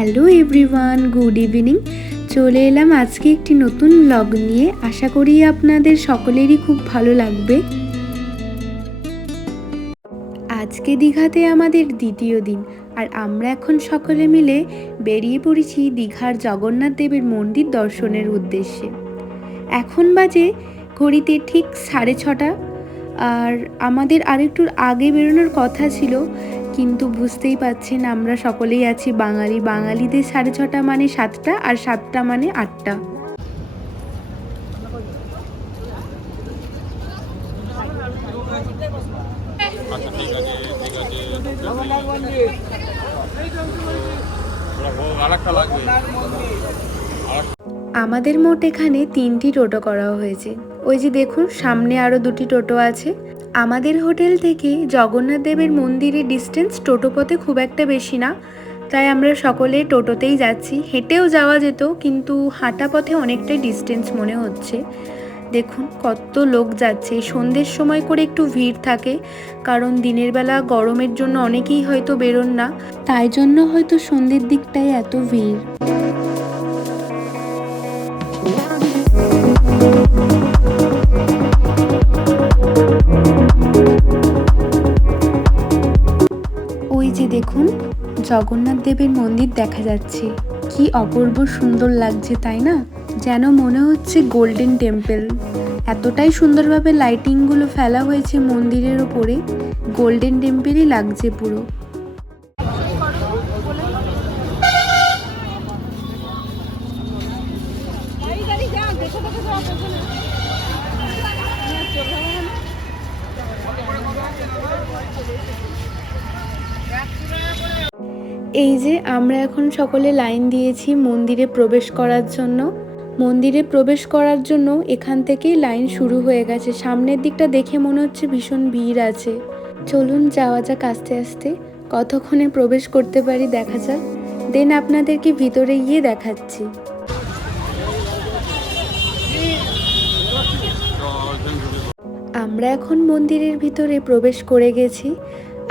Hello everyone, good evening. চলে এলাম আজকে একটি নতুন ব্লগ নিয়ে। আশা করি আপনাদের সকলেরই খুব ভালো লাগবে। আজকে দীঘাতে আমাদের দ্বিতীয় দিন, আর আমরা এখন সকলে মিলে বেরিয়ে পড়েছি দীঘার জগন্নাথ দেবের মন্দির দর্শনের উদ্দেশ্যে। এখন বাজে ঘড়িতে ঠিক সাড়ে ছটা, আর আমাদের আরেকটু আগে বেরোনোর কথা ছিল কিন্তু বুঝতেই পাচ্ছেন আমরা সকলেই আছি বাঙালি। বাঙালিদের সাড়ে ছটা মানে সাতটা আর সাতটা মানে আটটা। আমাদের মোট এখানে তিনটি টোটো করা হয়েছে। ওই যে দেখুন, সামনে আরও দুটি টোটো আছে। আমাদের হোটেল থেকে জগন্নাথ দেবের মন্দিরের ডিস্টেন্স টোটো পথে খুব একটা বেশি না। তাই আমরা সকলে টোটোতেই যাচ্ছি। হেঁটেও যাওয়া যেত, কিন্তু হাঁটা পথে অনেকটাই ডিস্টেন্স মনে হচ্ছে। দেখুন, কত লোক যাচ্ছে। সন্ধ্যের সময় করে একটু ভিড় থাকে, কারণ দিনের বেলা গরমের জন্য অনেকেই হয়তো বেরোন না। তাই জন্য হয়তো সন্ধ্যের দিকটায় এত ভিড়। দেখুন, জগন্নাথ দেবের মন্দির দেখা যাচ্ছে। কি অপূর্ব সুন্দর লাগছে, তাই না? যেন মনে হচ্ছে গোল্ডেন টেম্পল। এতটাই সুন্দরভাবে লাইটিংগুলো ফেলা হয়েছে মন্দিরের ওপরে। গোল্ডেন টেম্পলই লাগছে পুরো। এই যে আমরা এখন সকলে লাইন দিয়েছি মন্দিরে প্রবেশ করার জন্য। মন্দিরে প্রবেশ করার জন্য এখান থেকেই লাইন শুরু হয়ে গেছে। সামনের দিকটা দেখে মনে হচ্ছে ভীষণ ভিড় আছে। চলুন যাওয়া যাক আস্তে আস্তে। কতক্ষণে প্রবেশ করতে পারি দেখা যাক। দেন আপনাদেরকে ভিতরে গিয়ে দেখাচ্ছি। আমরা এখন মন্দিরের ভিতরে প্রবেশ করে গেছি।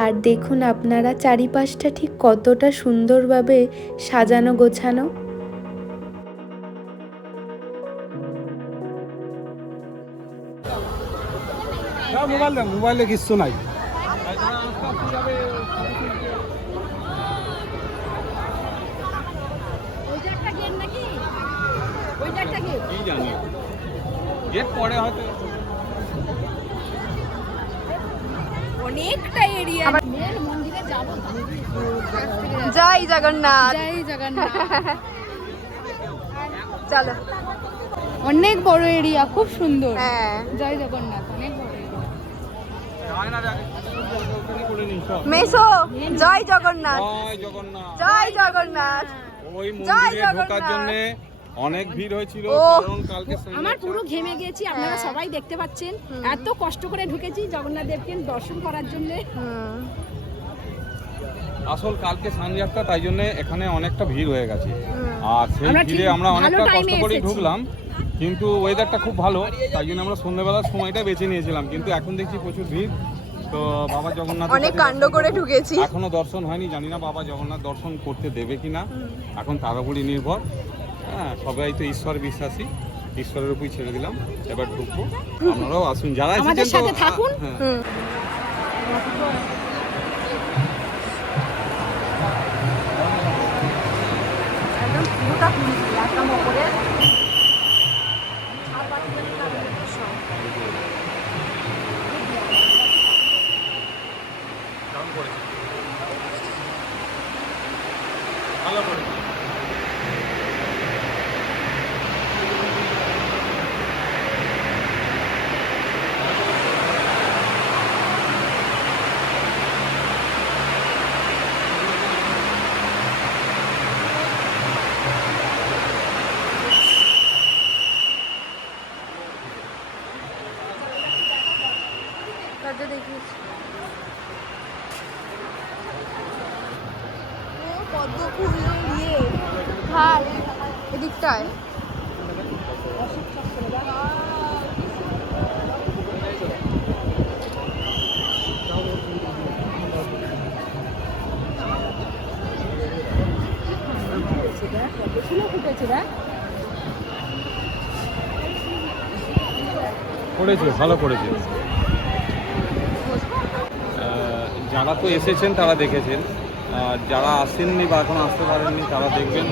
আর দেখুন আপনারা চারিপাশটা ঠিক কতটা সুন্দরভাবে সাজানো গোছানো। মোবাইল মোবাইলে কিচ্ছু নাই। ওইটা একটা গেট নাকি? ওইটা একটা গেট। কি জানি। গেট পরে হয়তো। অনেকটা এরিয়া মেন মন্দিরে যাব জয় জগন্নাথ। জয় জগন্নাথ। চলো। অনেক বড় এরিয়া খুব সুন্দর। হ্যাঁ। জয় জগন্নাথ অনেক বড় মেসো জয় জগন্নাথ। জয় জগন্নাথ। জয় জগন্নাথ। ওই জয় মন্দিরে ঢোকার জগন্নাথ। জন্য অনেক ভিড় হয়েছিল। কারণ কালকে আমার পুরো ঘেমে গেছি আপনারা হ্যাঁ। সবাই দেখতে পাচ্ছেন। এত কষ্ট করে ঢুকেছি জগন্নাথ দেবকে দর্শন করার জন্য। আসল কালকে সানযাত্রা তাই জন্য এখানে অনেকটা ভিড় হয়ে গেছে। আর সেই আমরা ভিড়ে আমরা অনেকটা কষ্ট এ করেই ঢুকলাম কিন্তু ওয়েদারটা খুব ভালো তাই জন্য আমরা সন্ধ্যেবেলার সময়টা বেছে নিয়েছিলাম কিন্তু এখন দেখছি প্রচুর ভিড়। তো বাবা জগন্নাথ অনেক কাণ্ড করে ঢুকেছি। এখনও দর্শন হয়নি জানি না বাবা জগন্নাথ দর্শন করতে দেবে কিনা। এখন তার উপরই নির্ভর। হ্যাঁ সবাই তো ঈশ্বর বিশ্বাসী ঈশ্বরের উপরই ছেড়ে দিলাম এবার ঢুকবো আপনারাও আসুন যারা আমাদের সাথে থাকুন। হ্যাঁ একদম পুরোটা একদম ওপরে। কেমন করেছে ভালো করেছে দরজা দেখিয়েছি। ও, পদ্ম ফুলের ইয়ে, হার, করেছে ভালো যারা তো এসেছেন তারা দেখেছেন। আর যারা আসেননি বা এখন আসতে পারেননি, তারা দেখবেন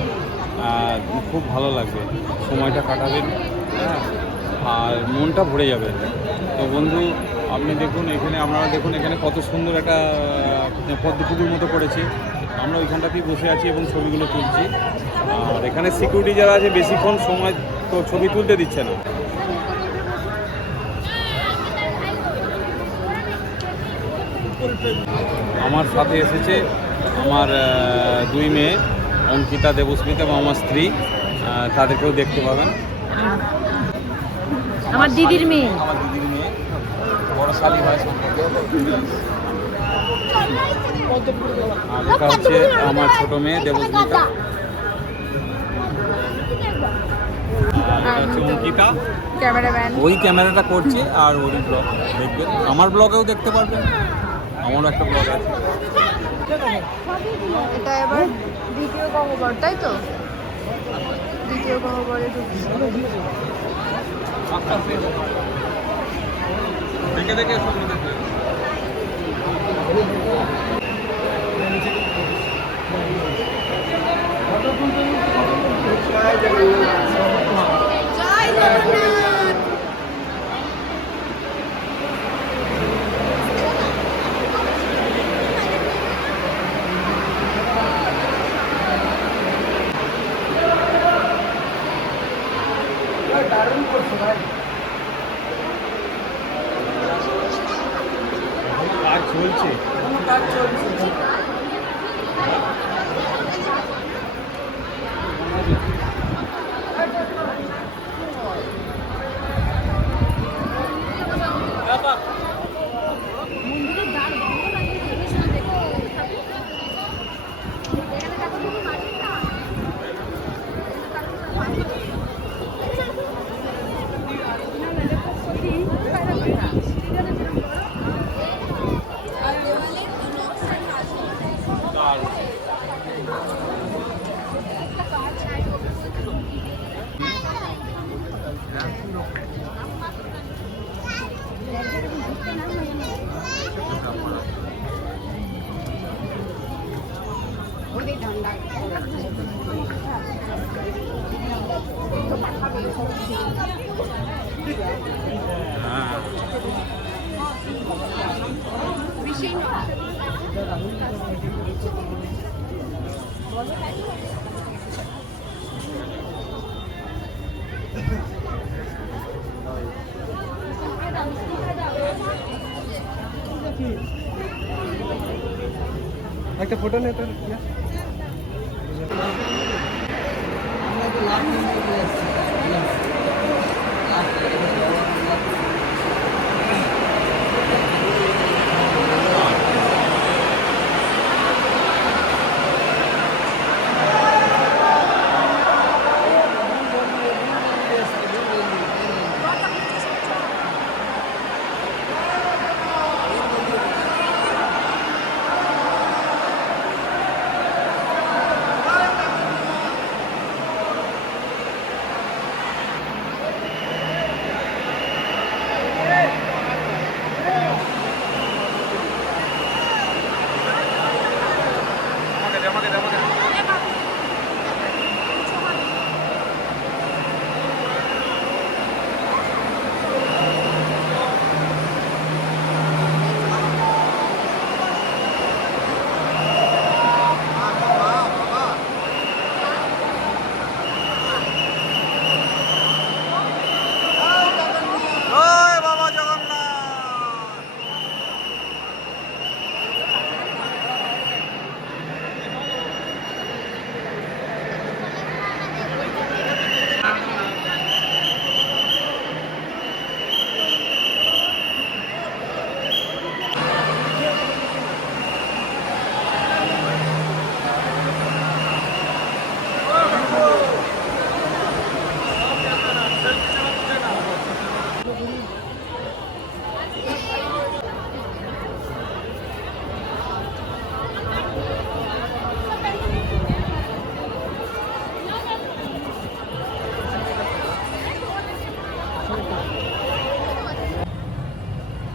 খুব ভালো লাগবে। সময়টা কাটাবেন হ্যাঁ? আর মনটা ভরে যাবে। তো বন্ধু, আপনি দেখুন, এখানে আপনারা দেখুন, এখানে কত সুন্দর একটা পদ্মপুকুর মতো করেছে আমরা ওইখানটাতেই বসে আছি এবং ছবিগুলো তুলছি। আর এখানে সিকিউরিটি যারা আছে, বেশিক্ষণ সময় তো ছবি তুলতে দিচ্ছে না। আমার সাথে এসেছে আমার দুই মেয়ে। অঙ্কিতা দেবস্মিতা এবং আমার স্ত্রী তাদেরকেও দেখতে পাবেন। আমার দিদির মেয়ে। আমার দিদির মেয়ে। বড় শালী হয় সম্পর্কে। আর এটা হচ্ছে আমার ছোট মেয়ে দেবস্মিতা। অঙ্কিতা। ওই ক্যামেরাটা করছে আর ওরই ব্লগ দেখবেন। আমার ব্লগেও দেখতে পারবেন। আমারও একটা ব্লগ আছে। এটা এবার দ্বিতীয় গহ্বর তাই তো? দ্বিতীয় গহ্বরে ঢুকছি। দেখে দেখে ছবি দেখবে কাজ চলছে। একটা ফটো নে তোর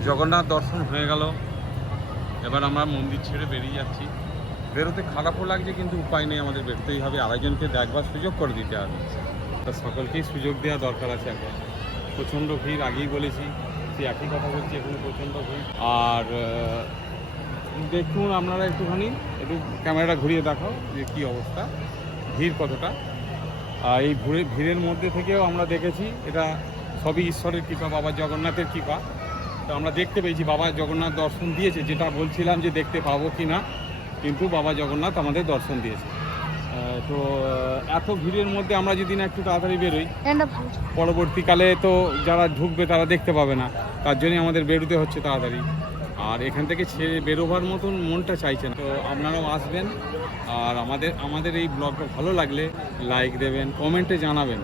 জগন্নাথ দর্শন হয়ে গেল। এবার আমরা মন্দির ছেড়ে বেরিয়ে যাচ্ছি। বেরোতে খারাপও লাগছে, কিন্তু উপায় নেই আমাদের। বেরোতেই হবে। আরেকজনকে দেখবার সুযোগ করে দিতে হবে। তা সকলকেই সুযোগ দেওয়া দরকার আছে এখন। প্রচণ্ড ভিড়, আগেই বলেছি। সে একই কথা বলছি, এখন প্রচণ্ড ভিড়। আর দেখুন আপনারা একটুখানি, একটু ক্যামেরাটা ঘুরিয়ে দেখাও যে কী অবস্থা, ভিড় কতটা। আর এই ভিড়ে, ভিড়ের মধ্যে থেকেও আমরা দেখেছি, এটা সবই ঈশ্বরের কৃপা, বাবা জগন্নাথের কৃপা। তো আমরা দেখতে পেয়েছি বাবা জগন্নাথ দর্শন দিয়েছে যেটা বলছিলাম যে দেখতে পাবো কি না কিন্তু বাবা জগন্নাথ আমাদের দর্শন দিয়েছে। তো এত ভিড়ের মধ্যে আমরা যদি না একটু তাড়াতাড়ি বেরোই পরবর্তীকালে তো যারা ঢুকবে তারা দেখতে পাবে না তার জন্যই আমাদের বেরোতে হচ্ছে তাড়াতাড়ি। আর এখান থেকে ছেড়ে বেরোবার মতন মনটা চাইছে না। তো আপনারাও আসবেন আর আমাদের আমাদের এই ব্লগটা ভালো লাগলে লাইক দেবেন কমেন্টে জানাবেন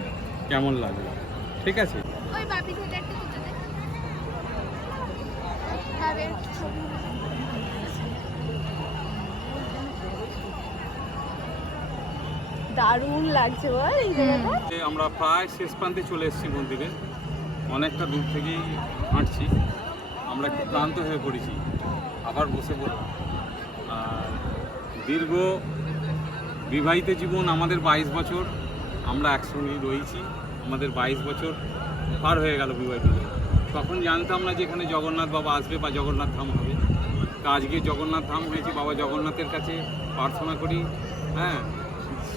কেমন লাগল ঠিক আছে ওই বাপি থেকে একটা তুলতে দে দারুণ লাগছে বল এই জায়গাটা। আমরা প্রায় শেষ প্রান্তে চলে এসেছি মন্দিরে। অনেকটা দূর থেকেই হাঁটছি। আমরা একটু ক্লান্ত হয়ে পড়েছি। আবার বসে পড়লাম। আর দীর্ঘ বিবাহিত জীবন আমাদের বাইশ বছর। আমরা একসঙ্গেই রয়েছি। আমাদের বাইশ বছর পার হয়ে গেল বিবাহিত জীবন। তখন জানতাম না যে এখানে জগন্নাথ বাবা আসবে বা জগন্নাথ ধাম হবে। তা আজকে জগন্নাথ ধাম হয়েছে, বাবা জগন্নাথের কাছে প্রার্থনা করি হ্যাঁ?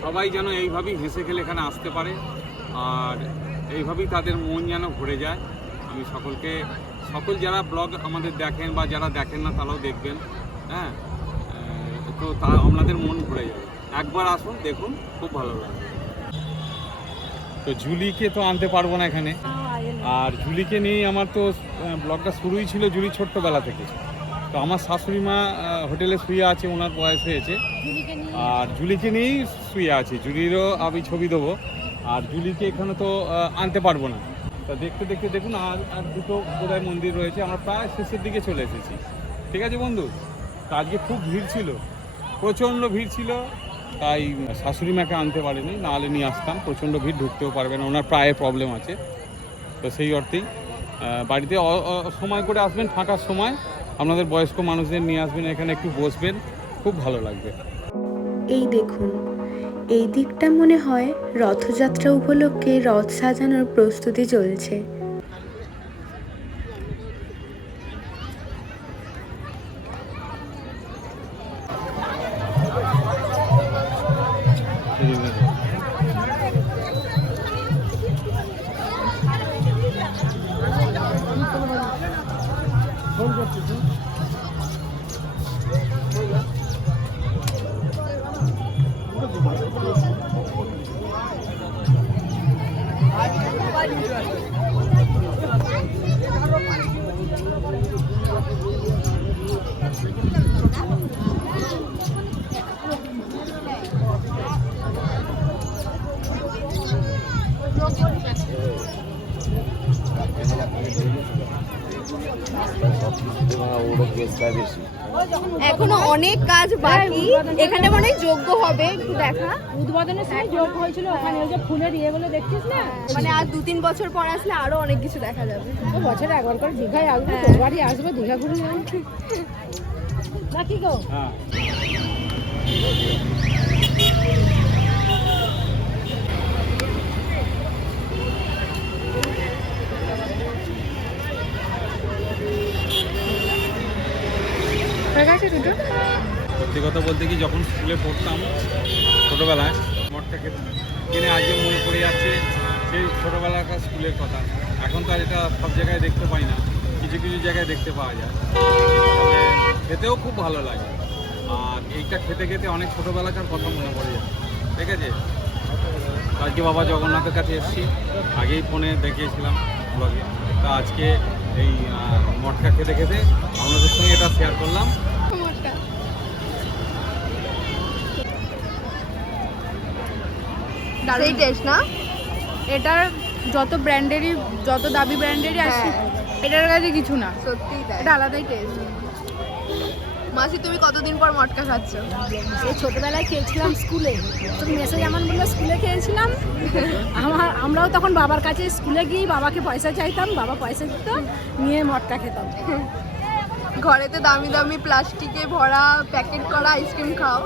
সবাই যেন এইভাবেই হেসে খেলে এখানে আসতে পারে আর এইভাবেই তাদের মন যেন ভরে যায়। আমি সকলকে, সকল যারা ব্লগ আমাদের দেখেন বা যারা দেখেন না তারাও দেখবেন হ্যাঁ? তো তা আপনাদের মন ভরে যাবে। একবার আসুন, দেখুন, খুব ভালো লাগবে। তো ঝুলিকে তো আনতে পারব না এখানে। আর ঝুলিকে নিয়েই আমার তো ব্লগটা শুরুই ছিল ঝুলি ছোট্টবেলা থেকে। তো আমার শাশুড়ি মা হোটেলে শুয়ে আছে ওনার বয়স হয়েছে। আর জুলিকে নিয়েই শুয়ে আছে জুলিরও আমি ছবি দেবো। আর জুলিকে এখানে তো আনতে পারব না। তা দেখতে দেখতে দেখুন আর আর দুটো বোধহয় মন্দির রয়েছে আমরা প্রায় শেষের দিকে চলে এসেছি। ঠিক আছে বন্ধু? তা আজকে খুব ভিড় ছিল প্রচণ্ড ভিড় ছিল তাই শাশুড়ি মাকে আনতে পারিনি নাহলে নিয়ে আসতাম প্রচণ্ড ভিড় ঢুকতেও পারবে না ওনার প্রায় প্রবলেম আছে। তো সেই অর্থেই বাড়িতে সময় করে আসবেন, ফাঁকার সময়। আপনাদের বয়স্ক মানুষদের নিয়ে আসবেন, এখানে একটু বসবেন, খুব ভালো লাগবে। এই দেখুন, এই দিকটা মনে হয় রথযাত্রা উপলক্ষে রথ সাজানোর প্রস্তুতি চলছে। বাকি এখানে মনে হয় যোগ্য হবে একটু দেখা। উদ্বোধনের সময় যোগ হয়েছিল ওখানে ওই যে ফুলের ইয়েগুলো দেখছিস না? মানে আর দু তিন বছর পর আসলে আরও অনেক কিছু দেখা যাবে। বছরে একবার করে দীঘায় আসব হ্যাঁ। তোর বাড়ি আসব দীঘা ঘুরে যাব না গো। হ্যাঁ হয়ে। সত্যি কথা বলতে কি যখন স্কুলে পড়তাম ছোটোবেলায় মঠটা কিনে আজকে মনে পড়ে যাচ্ছে সেই ছোটোবেলাকার স্কুলের কথা। এখন তো আর এটা সব জায়গায় দেখতে পাই না, কিছু কিছু জায়গায় দেখতে পাওয়া যায়। খেতেও খুব ভালো লাগে। আর এইটা খেতে খেতে অনেক ছোটোবেলাকার কথা মনে পড়ে যায়। ঠিক আছে? আজকে বাবা জগন্নাথের কাছে এসেছি। আগেই ফোনে দেখিয়েছিলাম ব্লগে। তা আজকে এই মটকা খেতে খেতে আপনাদের সঙ্গে এটা শেয়ার করলাম। সেই টেস্ট না? এটার যত ব্র্যান্ডেরই যত দামি ব্র্যান্ডেরই আসে হ্যাঁ। এটার কাছে কিছু না। সত্যিই তাই। এটা আলাদাই টেস্ট মাসি তুমি কতদিন পর মটকা খাচ্ছ? সেই ছোটবেলায় খেয়েছিলাম স্কুলে। তো মেসে যেমন বলল স্কুলে খেয়েছিলাম? আমার আমরাও তখন বাবার কাছে স্কুলে গিয়ে বাবাকে পয়সা চাইতাম বাবা পয়সা দিত নিয়ে মটকা খেতাম। ঘরেতে দামি দামি প্লাস্টিকে ভরা প্যাকেট করা আইসক্রিম খাও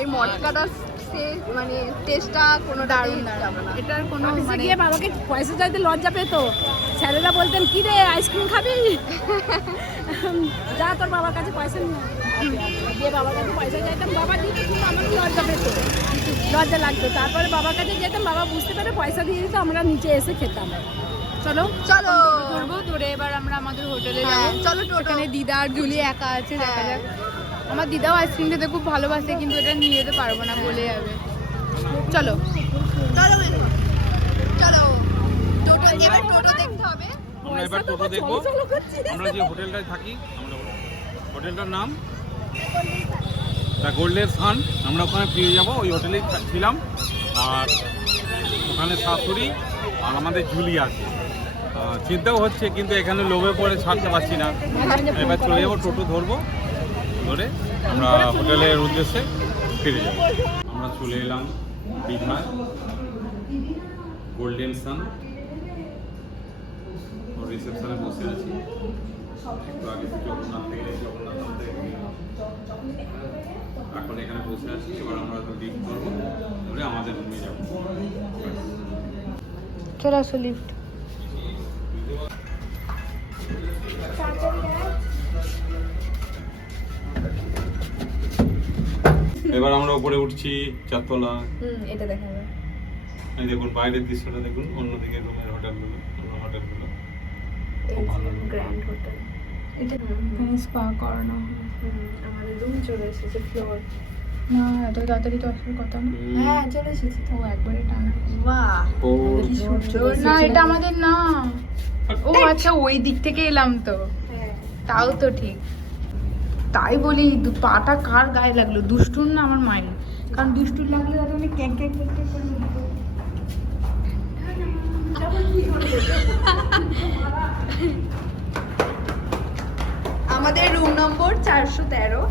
এই মটকাটা সে মানে টেস্টটা কোনো দারুণ যাবে না। এটার কোনো অফিসে মানে গিয়ে বাবাকে পয়সা চাইতে লজ্জা পেত। স্যারেরা বলতেন কি রে আইসক্রিম খাবি? যা তোর বাবার কাছে পয়সা। দিয়ে বাবার কাছে পয়সা চাইতাম বাবা দিত কিন্তু আমার লজ্জা পেত। লজ্জা লাগতো। তারপরে বাবার কাছে যেতাম বাবা বুঝতে পেরে পয়সা দিয়ে দিত আমরা নিচে এসে খেতাম। চলো চলো। ধরবো ধরে এবার আমরা আমাদের হোটেলে হ্যাঁ, যাব। চলো টোটো। এখানে দিদা আর জুলি একা আছে দেখা হ্যাঁ। যাক। আমার দিদাও আইসক্রিম খেতে খুব ভালোবাসে কিন্তু এটা নিয়ে যেতে পারব না বলে যাবে। চলো। চলো চলো। টোটো এবার টোটো দেখতে হবে। আমরা এবার টোটো দেখব। আমরা যে হোটেলটায় থাকি আমরা হোটেলটার নাম? The golden sun. আমরা ওখানে পেয়ে যাব ওই হোটেলেই ছিলাম। আর ওখানে শাশুড়ি আর আমাদের ঝুলি আছে চিন্তাও হচ্ছে কিন্তু এখানে লোভে পড়ে ছাড়তে পারছি না। এবার চলে যাব টোটো ধরবো। ধরে আমরা হোটেলের উদ্দেশ্যে ফিরে যাব। আমরা চলে এলাম দীঘায় গোল্ডেন সান রিসেপশনে বসে আছি। একটু আগে জগন্নাথ থেকে এখন। এখানে বসে আছি এবার আমরা তো লিফট করব ধরে আমাদের রুমে যাব। চলে আসো লিফট এবার আমরা উপরে উঠছি চারতলা। হুম এটা দেখা যাবে এই দেখুন বাইরের দৃশ্যটা দেখুন অন্যদিকে রুমের হোটেলগুলো অন্য হোটেলগুলো। খুব ভালো। গ্র্যান্ড হোটেল এটা স্পা করানো। আমাদের রুম চলে এসেছে ফ্লোর না এত তাড়াতাড়ি তো আসার কথা না। হ্যাঁ চলে এসেছে। ও একবারে টানা। বাহ! ও সুন্দর। না এটা আমাদের না। ও আচ্ছা ওই দিক থেকে এলাম তো। হ্যাঁ। তাও তো ঠিক। তাই বলি পাটা কার গায়ে লাগল? দুষ্টুর না আমার মায়ের? কারণ দুষ্টুর লাগলে তাহলে আমি ক্যাক ক্যাক করে আমাদের রুম নম্বর চারশো তেরো।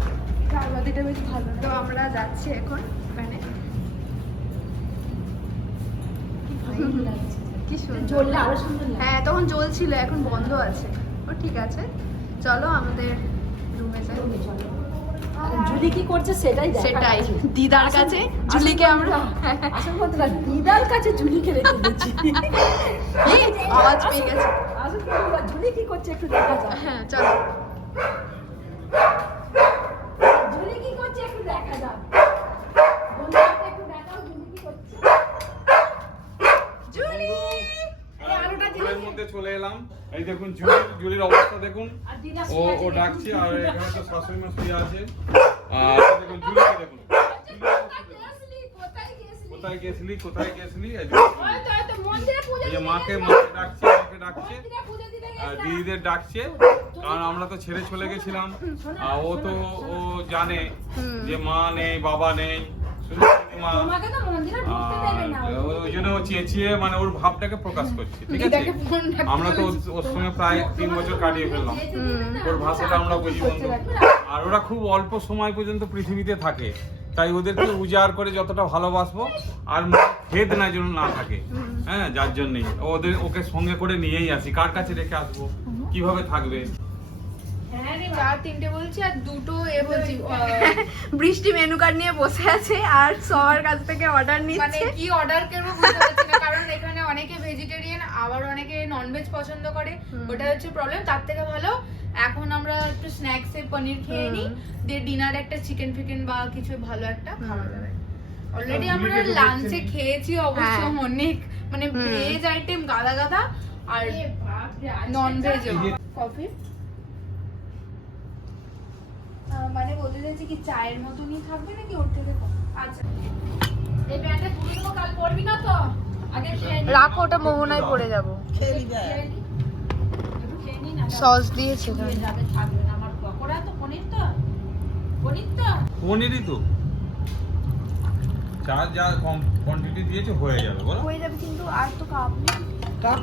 আমাদেরটা বেশ ভালো। তো আমরা যাচ্ছি এখন ওখানে কি সুন্দর। হ্যাঁ তখন জ্বলছিল এখন বন্ধ আছে। ও ঠিক আছে চলো আমাদের রুমে যাই জুলি কি করছে সেটাই। সেটাই দিদার কাছে। জুলিকে আমরা আসল কথা দিদার কাছে জুলিকে রেখে দিচ্ছি। এই, আওয়াজ পেয়ে গেছে। আসল কথা ঝুলি কি করছে একটু দেখা যাক। হ্যাঁ চলো ঝুলি কি করছে একটু দেখা যাক বন্ধুরা একটু দেখাও ঝুলি কি করছে জুলি হোটেলের মধ্যে চলে এলাম এই দেখুন জুলির জুলির অবস্থা দেখুন। ও ও ডাকছে আর এখানে তো শাশুড়ি মা শুয়ে আছে। আর দেখুন জুলিকে দেখুন? কোথায় গেছিলি কোথায় গেছিলি? এই। যে মাকে মাকে ডাকছে মাকে ডাকছে। দিদিদের ডাকছে। কারণ আমরা তো ছেড়ে চলে গেছিলাম। আর ও তো ও জানে যে মা নেই বাবা নেই। শুধু মা ওই জন্য ও চেঁচিয়ে মানে ওর ভাবটাকে প্রকাশ করছে ঠিক আছে? আমরা তো ওর- ওর সঙ্গে প্রায় তিন বছর কাটিয়ে ফেললাম। ওর ভাষাটা আমরা বুঝি বন্ধু। আর ওরা খুব অল্প সময় পর্যন্ত পৃথিবীতে থাকে তাই ওদেরকে উজাড় করে যতটা ভালোবাসবো আর খেদ না যেন না থাকে। হ্যাঁ যার জন্যই। ওদের ওকে সঙ্গে করে নিয়েই আসি। কার কাছে রেখে আসব? কীভাবে থাকবে? বৃষ্টি মেনু কার্ড নিয়ে বসে আছে আর সবার কাছ থেকে অর্ডার মানে নিচ্ছে। কি অর্ডার করব বুঝতে পারছি না কারণ এখানে অনেকে ভেজিটেরিয়ান আবার অনেকে ননভেজ পছন্দ করে। ওটা হচ্ছে প্রবলেম তার থেকে ভালো এখন আমরা একটু স্ন্যাক্স এ পনির খেয়ে নিই দিয়ে ডিনার একটা চিকেন ফিকেন বা কিছু ভালো একটা খাওয়া যাবে। অলরেডি আমরা লাঞ্চে খেয়েছি অবশ্য হ্যাঁ। অনেক মানে ভেজ আইটেম গাদা গাদা আর নন ভেজ কফি মানে বলতে চাইছি কি চায়ের মতনই থাকবে নাকি ওর থেকে কম? আচ্ছা। এই প্যান্টটা তুলে দেবো কাল পরবি না তো? আগে খেয়ে রাখো ওটা মোহনায় পড়ে যাব। খেয়ে সস দিয়েছে হয়ে যাবে থাকবে না। আমার পকোড়া তো পনির তো। পনির তো। পনেরই তো। চা যা কোয়ান্টিটি দিয়েছে হয়ে যাবে বলো। হয়ে যাবে কিন্তু আর তো কাপ নেই।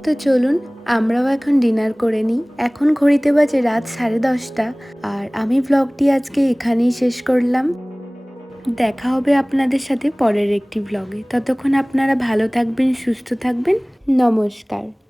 তো চলুন, আমরাও এখন ডিনার করে নিই। এখন ঘড়িতে বাজে রাত সাড়ে দশটা, আর আমি ব্লগটি আজকে এখানেই শেষ করলাম। দেখা হবে আপনাদের সাথে পরের একটি ব্লগে ততক্ষণ আপনারা ভালো থাকবেন, সুস্থ থাকবেন। নমস্কার।